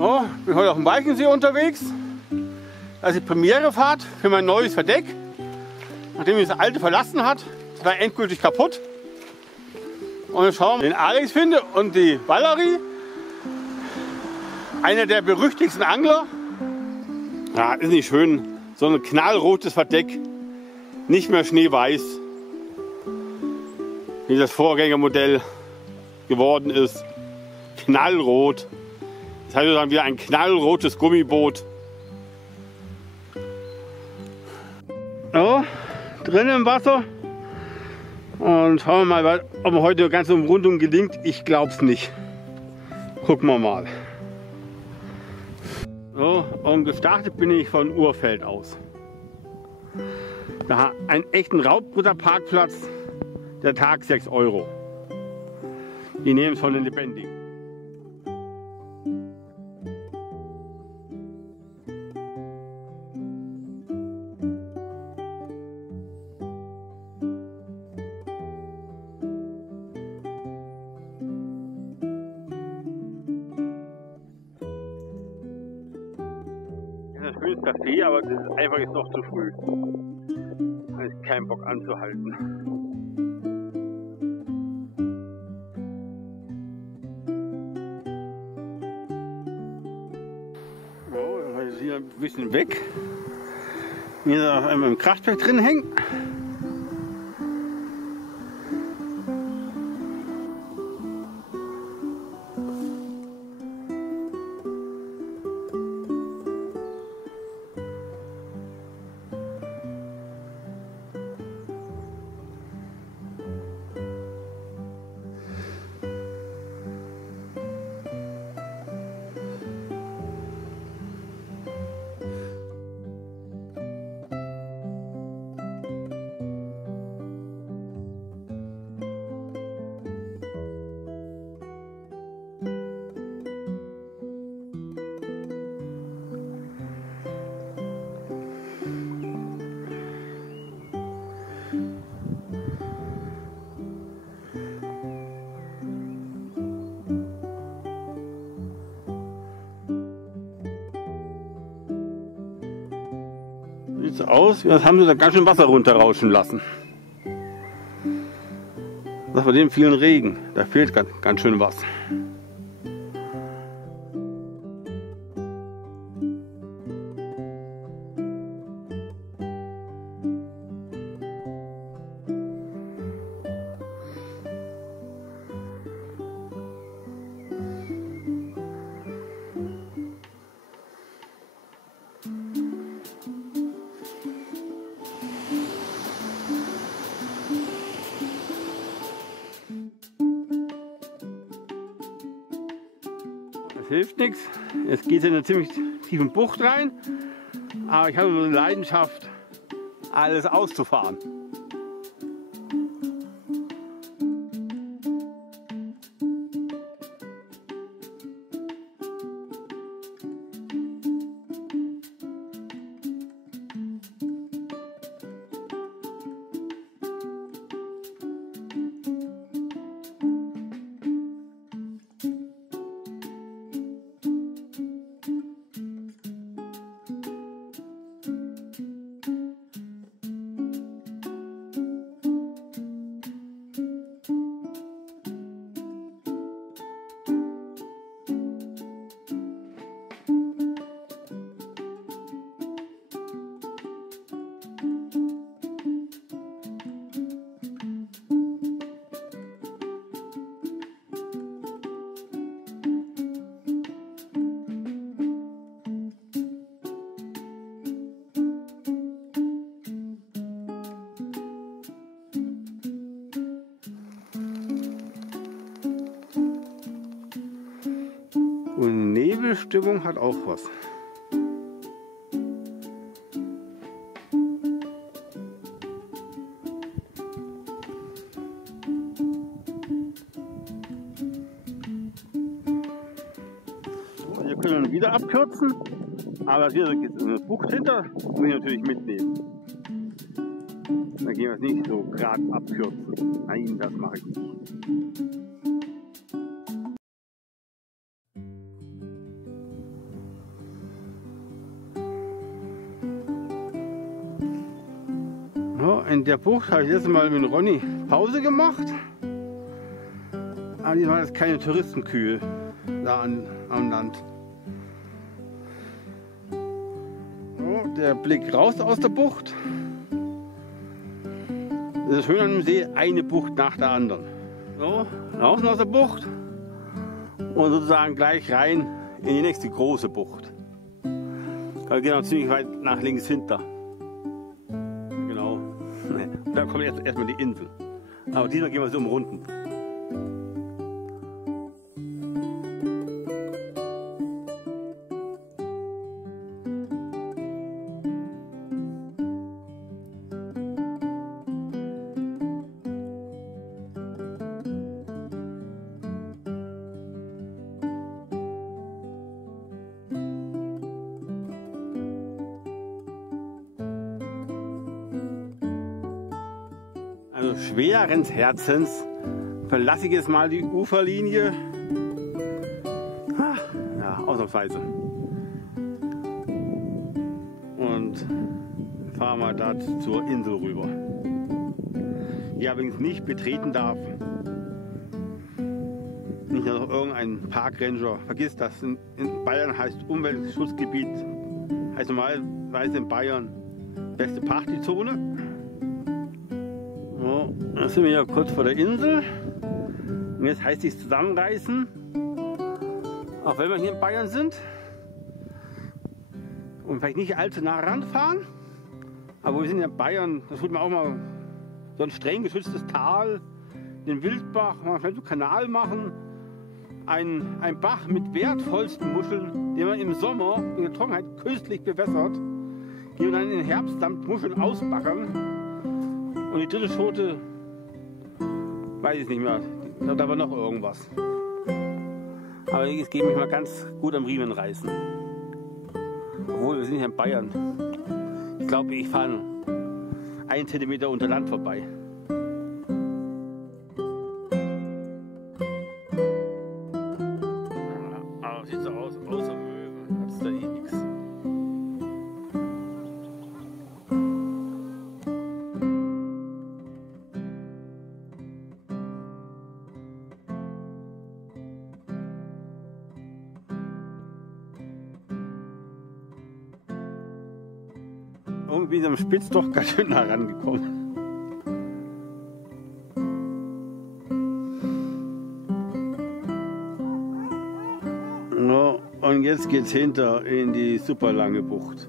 Oh, ich bin heute auf dem Weichensee unterwegs. Das ist die Premierefahrt für mein neues Verdeck. Nachdem ich das alte verlassen hat, das war endgültig kaputt. Und jetzt schauen wir, den Alex finde und die Valerie. Einer der berüchtigsten Angler. Ja, ist nicht schön. So ein knallrotes Verdeck. Nicht mehr schneeweiß. Wie das Vorgängermodell geworden ist. Knallrot. Das heißt dann wieder ein knallrotes Gummiboot. So, drin im Wasser. Und schauen wir mal, ob mir heute eine ganze Umrundung gelingt. Ich glaube es nicht. Gucken wir mal. So, und gestartet bin ich von Urfeld aus. Da einen echten Raubbutterparkplatz. Der Tag 6 €. Die nehmen es von den Lebendigen. Das ist ein schönes Café, aber das ist einfach jetzt noch zu früh. Da ist kein Bock anzuhalten. So, dann ist hier ein bisschen weg. Hier darf einmal im Kraftwerk drin hängen. Sieht so aus, als haben sie da ganz schön Wasser runterrauschen lassen. Das bei dem vielen Regen, da fehlt ganz schön was. Hilft nichts. Es geht in eine ziemlich tiefe Bucht rein, aber ich habe so eine Leidenschaft, alles auszufahren. Und Nebelstimmung hat auch was. So, hier können wir wieder abkürzen, aber hier gibt es eine Bucht hinter, muss ich natürlich mitnehmen. Dann gehen wir es nicht so gerade abkürzen. Nein, das mache ich nicht. So, in der Bucht habe ich letztes Mal mit Ronny Pause gemacht. Aber die waren jetzt keine Touristenkühe da am Land. So, der Blick raus aus der Bucht. Das ist schön an dem See, eine Bucht nach der anderen. So, raus aus der Bucht und sozusagen gleich rein in die nächste große Bucht. Wir gehen auch ziemlich weit nach links hinter. Genau. Und dann kommt erstmal die Insel. Aber diesmal gehen wir so umrunden. Also schweren Herzens verlasse ich jetzt mal die Uferlinie. Ja, ausnahmsweise. Und fahre mal da zur Insel rüber. Die übrigens nicht betreten darf. Nicht noch irgendein Parkranger. Vergiss das, in Bayern heißt Umweltschutzgebiet, heißt normalerweise in Bayern beste Partyzone. So, dann sind wir ja kurz vor der Insel. Und jetzt heißt es zusammenreißen. Auch wenn wir hier in Bayern sind. Und vielleicht nicht allzu nah ranfahren. Aber wir sind ja in Bayern, das tut man auch mal so ein streng geschütztes Tal, den Wildbach, man vielleicht einen Kanal machen. Ein Bach mit wertvollsten Muscheln, den man im Sommer in der Trockenheit künstlich bewässert. Die wir dann im Herbst samt Muscheln ausbaggern. Und die dritte Schote, weiß ich nicht mehr, ich glaube, da war noch irgendwas. Aber jetzt gebe ich mal ganz gut am Riemen reißen. Obwohl, wir sind hier in Bayern. Ich glaube, ich fahre 1 Zentimeter unter Land vorbei. Aber sieht so aus, außer Möwen hat es da eh nichts. Irgendwie ist am Spitz doch ganz schön nah rangekommen. No, und jetzt geht's hinter in die super lange Bucht.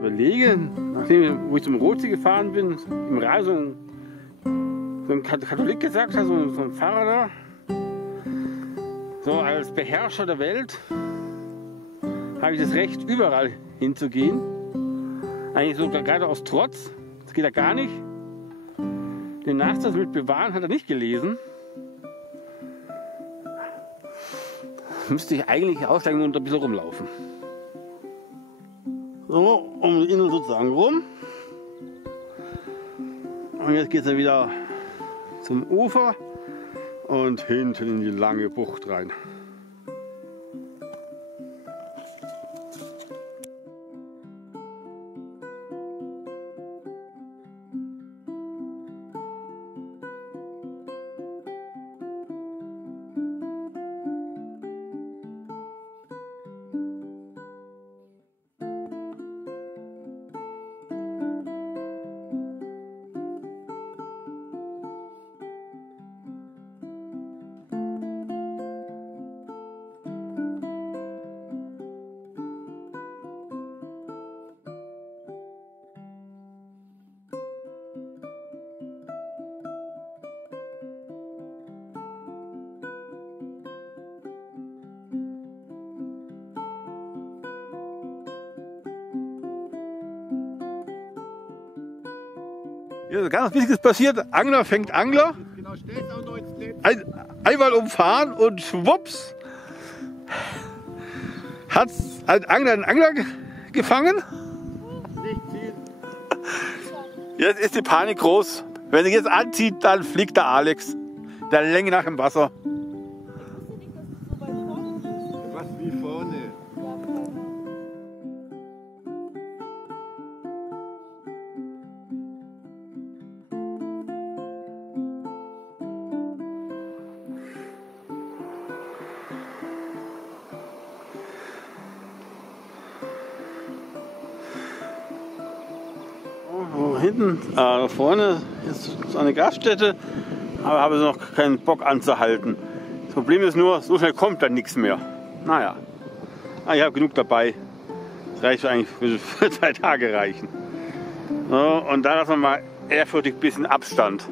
Überlegen, nachdem wo ich zum Rotsee gefahren bin, im Radio so ein Katholik gesagt hat, so ein Pfarrer da, so als Beherrscher der Welt habe ich das Recht, überall hinzugehen. Eigentlich sogar gerade aus Trotz, das geht ja gar nicht. Den Nachsatz mit bewahren hat er nicht gelesen. Müsste ich eigentlich aussteigen und ein bisschen rumlaufen. So, um die Insel sozusagen rum. Und jetzt geht es dann wieder zum Ufer und hinten in die lange Bucht rein. Ja, ganz Wichtiges passiert, Angler fängt Angler, genau, einmal umfahren und schwupps hat ein Angler einen Angler gefangen nicht ziehen. Jetzt ist die Panik groß. Wenn sie jetzt anzieht, dann fliegt der Alex der Länge nach im Wasser. Was wie vorne? Hinten, da vorne ist so eine Gaststätte, aber habe noch keinen Bock anzuhalten. Das Problem ist nur, so schnell kommt dann nichts mehr. Naja, ich habe genug dabei. Das reicht eigentlich für 2 Tage reichen. So, und da lassen wir mal ehrfürchtig ein bisschen Abstand.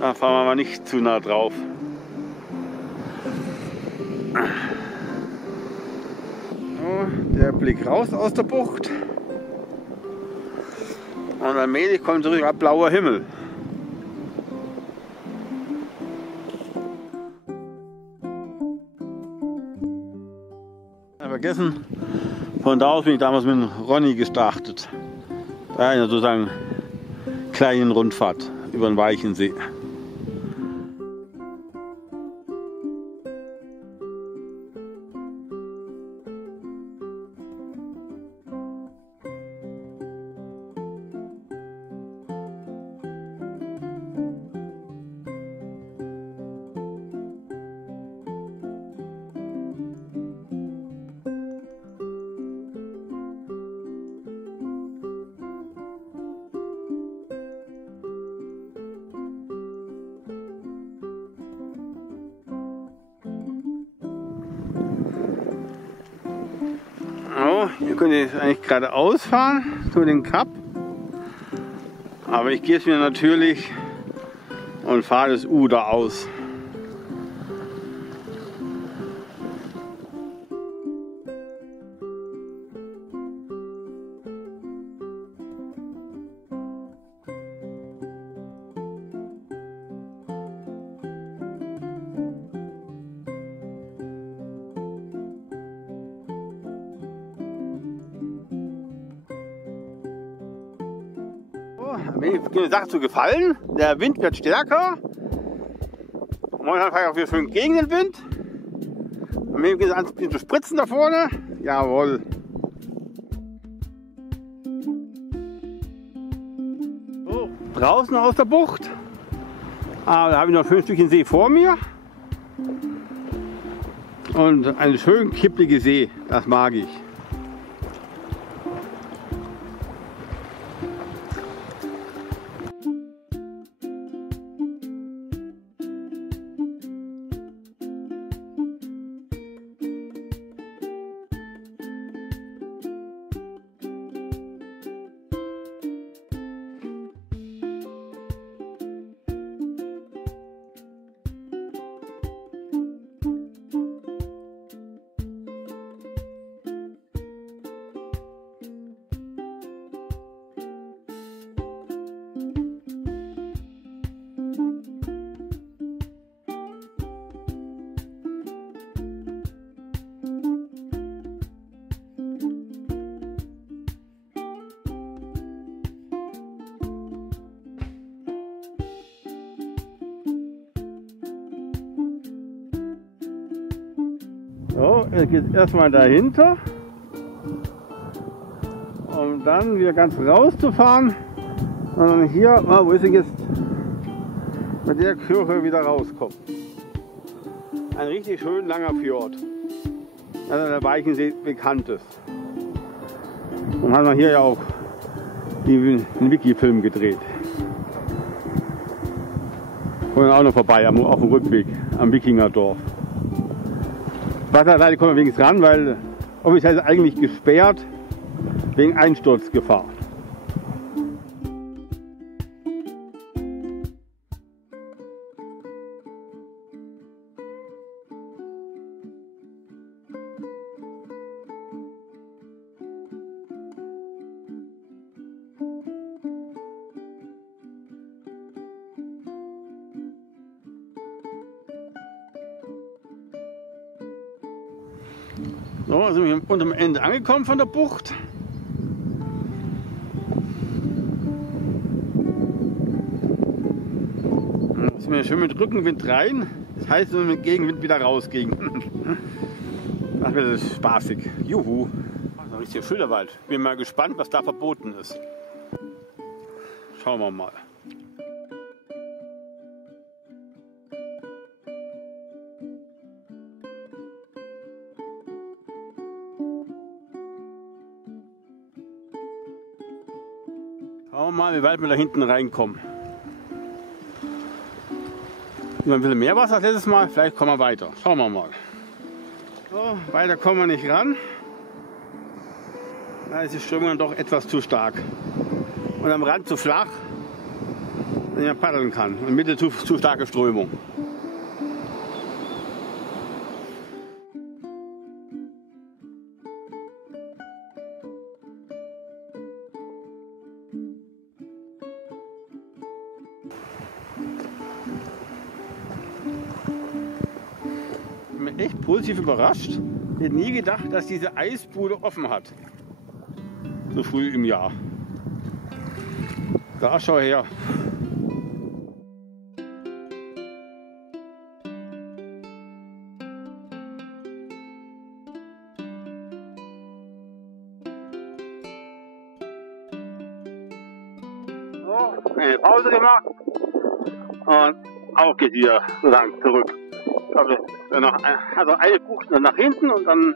Da fahren wir mal nicht zu nah drauf. So, der Blick raus aus der Bucht. Und allmählich kommt zurück ein blauer Himmel. Vergessen, von da aus bin ich damals mit Ronny gestartet. Bei einer sozusagen kleinen Rundfahrt über den Weichensee. Hier könnt ihr jetzt eigentlich geradeaus fahren zu den Kap, aber ich gehe es mir natürlich und fahre das U da aus. Mir ist die Sache zu gefallen. Der Wind wird stärker. Momentan fahre ich auch wieder schön gegen den Wind. Und mir geht es an zu spritzen da vorne. Jawohl. So, draußen aus der Bucht. Da habe ich noch ein schönes Stückchen See vor mir. Und eine schön kipplige See. Das mag ich. So, jetzt geht es erstmal dahinter, um dann wieder ganz rauszufahren und dann hier, wo ist ich jetzt, mit der Kirche wieder rauskommen. Ein richtig schön langer Fjord, also der Weichensee bekannt ist. Und haben wir hier ja auch den Wiki-Film gedreht. Und auch noch vorbei auf dem Rückweg am Wikingerdorf. Wasserseite kommen wir wenigstens ran, weil offiziell ist eigentlich gesperrt wegen Einsturzgefahr. So, sind wir unter dem Ende angekommen von der Bucht. wir schön mit Rückenwind rein. Das heißt, wir mit Gegenwind wieder rausgehen. Das wird spaßig. Juhu. Das ist ein richtiger Schilderwald. Bin mal gespannt, was da verboten ist. Schauen wir mal. Schauen wir mal, wie weit wir da hinten reinkommen. Ein bisschen mehr Wasser als letztes Mal, vielleicht kommen wir weiter. Schauen wir mal. So, weiter kommen wir nicht ran. Da ist die Strömung dann doch etwas zu stark. Und am Rand zu flach, wenn man paddeln kann. In der Mitte zu starke Strömung. Ich bin echt positiv überrascht. Ich hätte nie gedacht, dass diese Eisbude offen hat. So früh im Jahr. Da schau her. So, eine Pause gemacht und auf geht ihr sozusagen zurück. Also, eine Bucht nach hinten und dann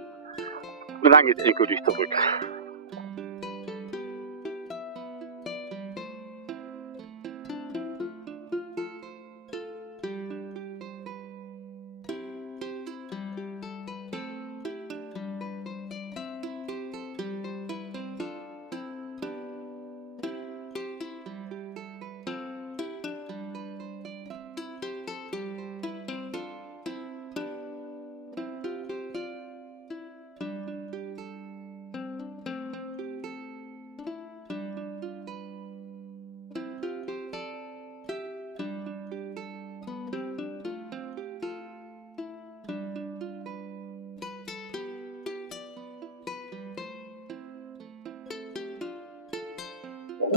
geht es endgültig zurück.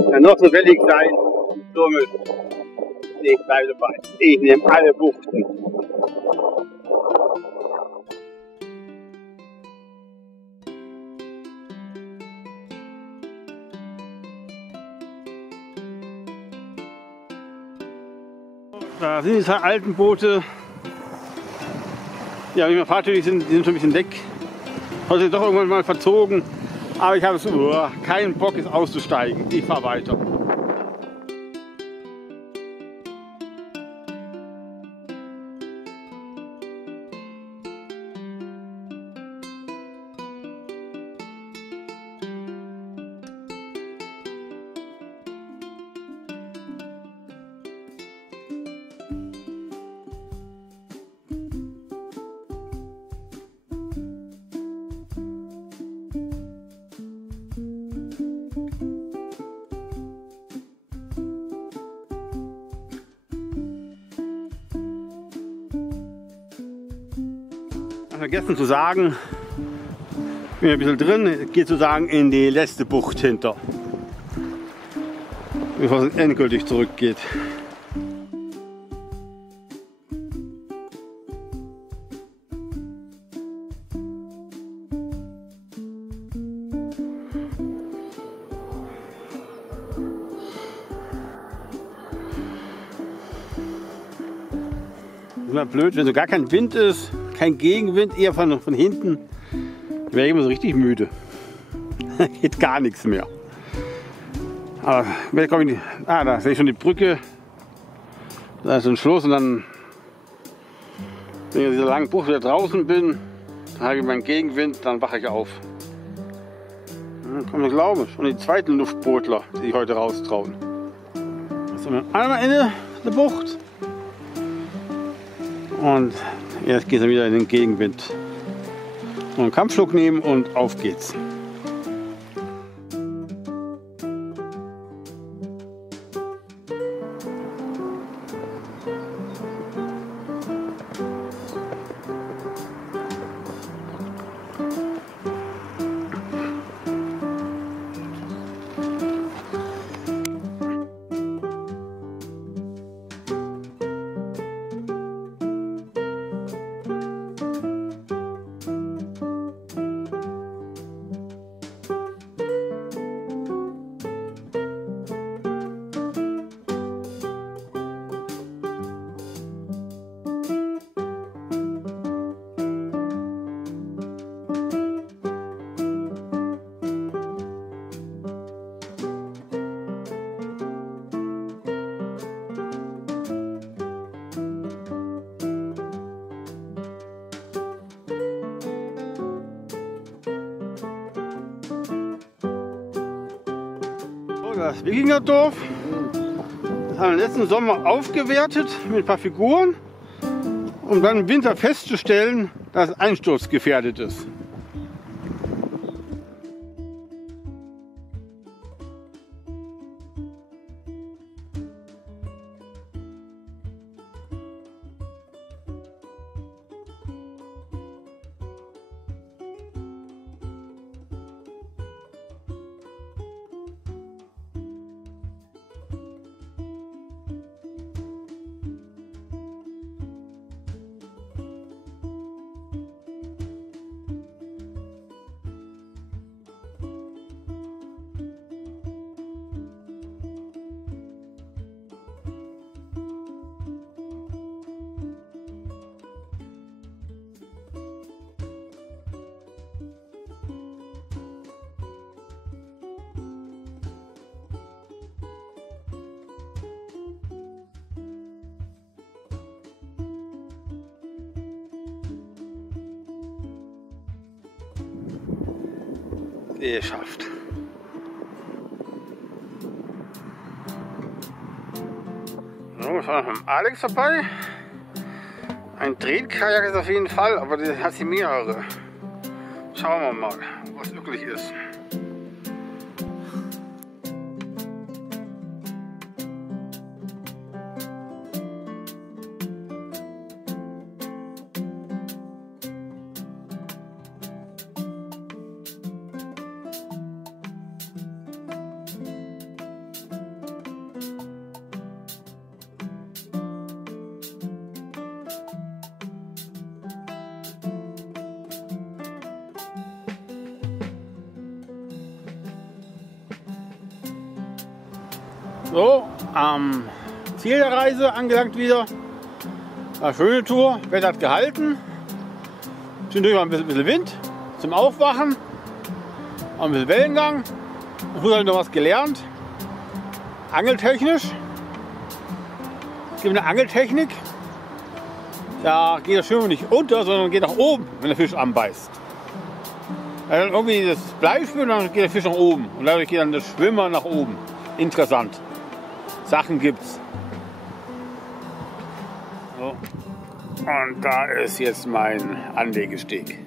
Kann noch so wellig sein, somit ich bleibe dabei. Ich nehme alle Buchten. Da sind die zwei alten Boote. Ja, wie man Fahrzeuge die sind schon ein bisschen weg. Heute doch irgendwann mal verzogen. Aber ich habe so keinen Bock, jetzt auszusteigen. Ich fahre weiter. Vergessen zu sagen, ich bin ein bisschen drin, geht sozusagen in die letzte Bucht hinter, bevor es endgültig zurückgeht. Immer blöd, wenn so gar kein Wind ist, kein Gegenwind, eher von hinten, wäre ich immer so richtig müde. Geht gar nichts mehr. Aber da sehe ich schon die Brücke, da ist ein Schluss und dann, wenn ich in dieser langen Bucht wieder draußen bin, dann habe ich meinen Gegenwind, dann wache ich auf. Kann man glauben, schon die zweiten Luftbootler, die sich heute raustrauen. Jetzt sind wir einmal in der Bucht. Und jetzt geht es wieder in den Gegenwind. Und einen Kampfschluck nehmen und auf geht's. So, das Wikingerdorf. Das haben wir letzten Sommer aufgewertet mit ein paar Figuren, um dann im Winter festzustellen, dass es einsturzgefährdet ist. Geschafft. So, wir fahren noch mit dem Alex vorbei. Ein Drehkajak ist auf jeden Fall, aber der hat sie mehrere. Schauen wir mal, was wirklich ist. So, am Ziel der Reise angelangt wieder. Eine schöne Tour, Wetter hat gehalten. Zwischendurch war ein bisschen Wind zum Aufwachen. Auch ein bisschen Wellengang. Ich habe noch was gelernt. Angeltechnisch. Es gibt eine Angeltechnik. Da geht der Schwimmer nicht unter, sondern geht nach oben, wenn der Fisch anbeißt. Dann irgendwie das Blei spürt, dann geht der Fisch nach oben. Und dadurch geht dann der Schwimmer nach oben. Interessant. Sachen gibt's. So. Und da ist jetzt mein Anlegesteg.